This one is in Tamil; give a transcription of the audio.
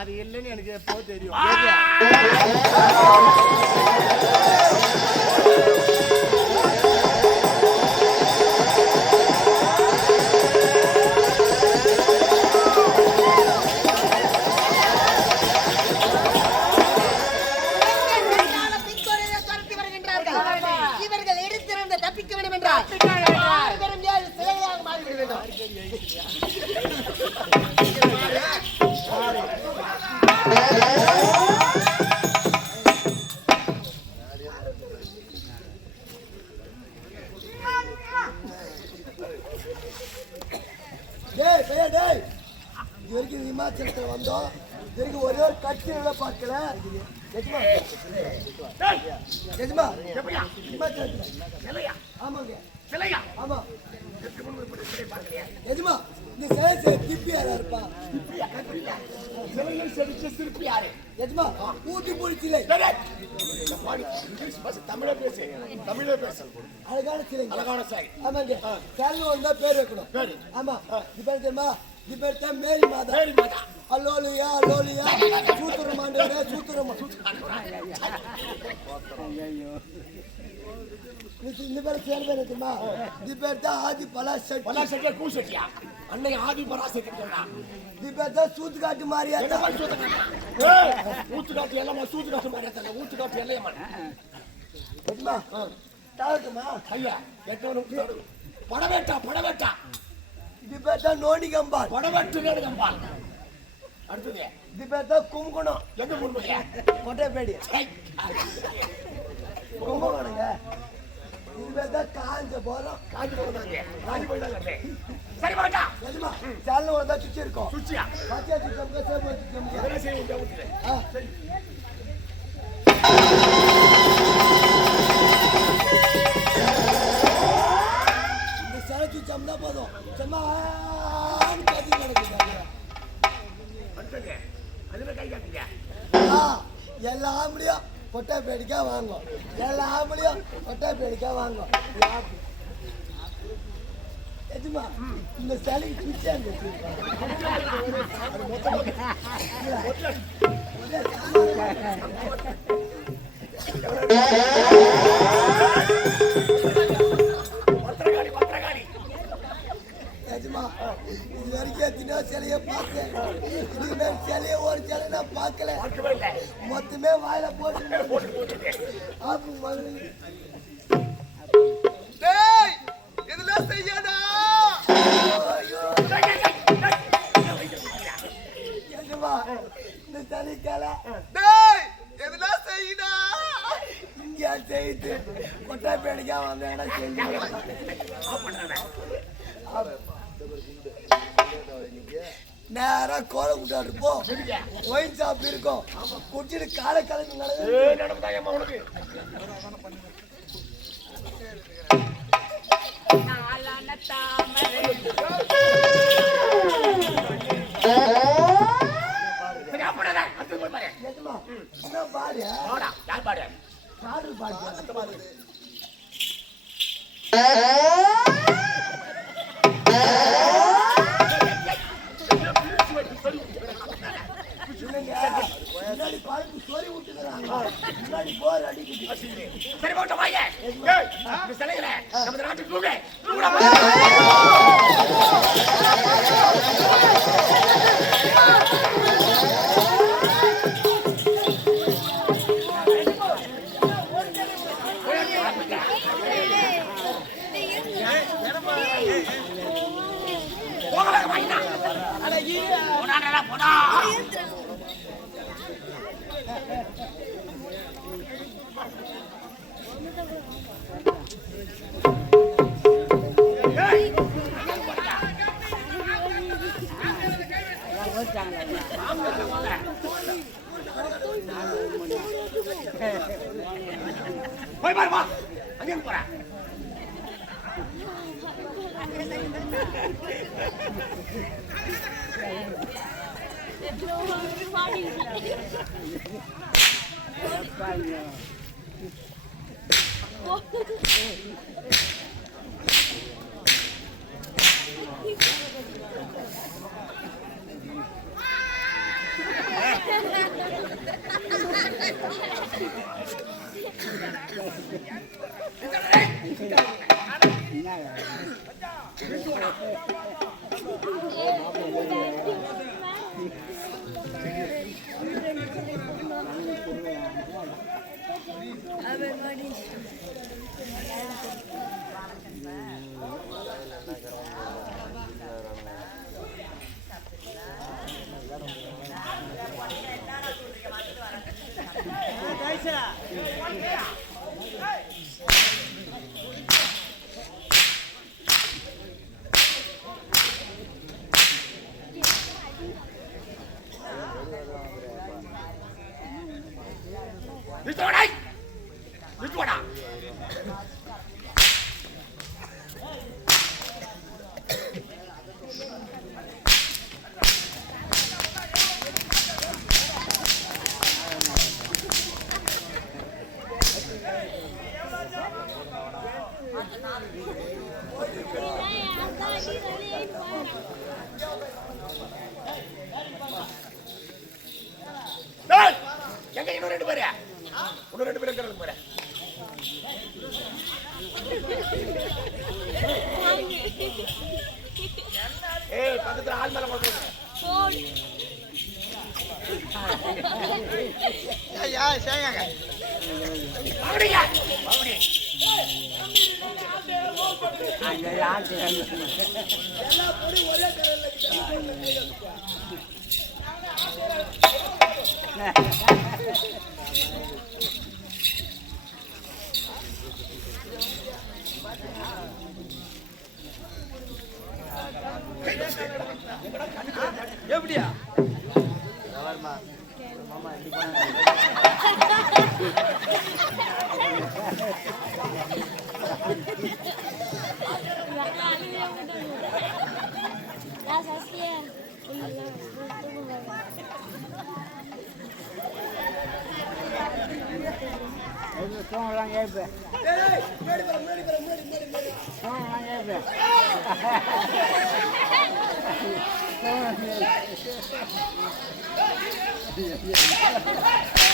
அது இல்லைன்னு எனக்கு எப்போ தெரியும். இவர்கள் எடுத்திருந்த தப்பிக்க வேண்டும் என்றால் சிலையாக மாறிவிட வேண்டும். இமாச்சலத்தில் வந்தோம். இதுக்கு ஒரே ஒரு கட்சியில பார்க்கல. ஆமாங்க ஆமா எஜமா இந்த சிலை திப்பி யாரா இருப்பா? எஜமா ஊட்டி பூடி சிலை தமிழே பேசு தமிழே பேசு. அழகான சிலை அழகான சிலை. ஆமாங்க சேனல் வந்தா பேர் வைக்கணும். ஆமா இது பேர் தெரியுமா? இது பேர் தான் மேரி மாதா. மேரி மாதா அல்லோலியா அல்லோலியா சூத்திரமாண்டவரே சூத்திரமா. இந்த பேர் சேர் பேர் தெரியுமா? இது பேர் தான் ஆதி பலாசெட்டி. பலாசெட்டி கூசெட்டியா அன்னை ஆதி பராசெட்டி சொல்றான். இது பேர் தான் சூத்துக்காட்டு மாரியாத்தா. ஊத்துக்காட்டு எல்லாம் சூத்துக்காட்டு மாரியாத்தா. ஊத்துக்காட்டு எல்லையம்மா தெரியுமா? தாவட்டுமா ஐயா எட்டவனுக்கு படவேட்டா படவேட்டா. இது பேர் தான் நோண்டி கம்பால். படவேட்டு கம்பால். அடுத்தது இது பேர் தான் கும்பகோணம். எங்க கும்பகோணம்? கொட்டைப்பேடி கும்பகோணங்க. இது பேர் தான் காஞ்சிபுரம். சரி வரட்டா எதுமா சேனல் வந்தா சுச்சி இருக்கும். சுச்சியா பச்சை சுத்தம் சேவை சுத்தம். இந்த சிலை சுத்தம்னா போதும். சும்மா கத்தி நடக்குது. எல்லா ஆம்பளையும் கொட்டை பேடிக்கா வாங்கும். எல்லா ஆம்பளையும் கொட்டை பேடிக்கா வாங்கும். எதுமா இந்த சிலைக்கு சுச்சா எஜமா இது வரைக்கும் எத்தனையோ சிலையை பார்த்தேன். இதுக்கு மேல சிலையை ஒரு சிலை நான் பார்க்கல. மொத்தமே வாயில போட்டு இதெல்லாம் செய்யடா. எஜமா இந்த சிலைக்கால இதெல்லாம் செய்யடா. இங்க செய்து கொட்டை பேடிக்கா வந்த இடம் செஞ்சு நேரா கோல கூட்டாடு போ. ஒயின் ஷாப் இருக்கும். குடிச்சிட்டு காலை கலந்து நடந்து முன்னாடி பாலுக்கு சொறி விட்டுக்கிறாங்க. முன்னாடி போர் அடிக்குது. சரி போட்டு வாங்க. சிலைகளை நம்ம நாட்டுக்கு போய் பாருமா அங்கே போற எங்க இன்னும் 2 பேரு இன்னும் 2 பேரு இருக்கிறது பாரு. ஏய் பக்கத்துல ஆள் மேல போடு. ஐயா சேங்க அப்படிங்க அப்படி எல்லா பொடி ஒரே கலர்ல எப்படியா Yeah.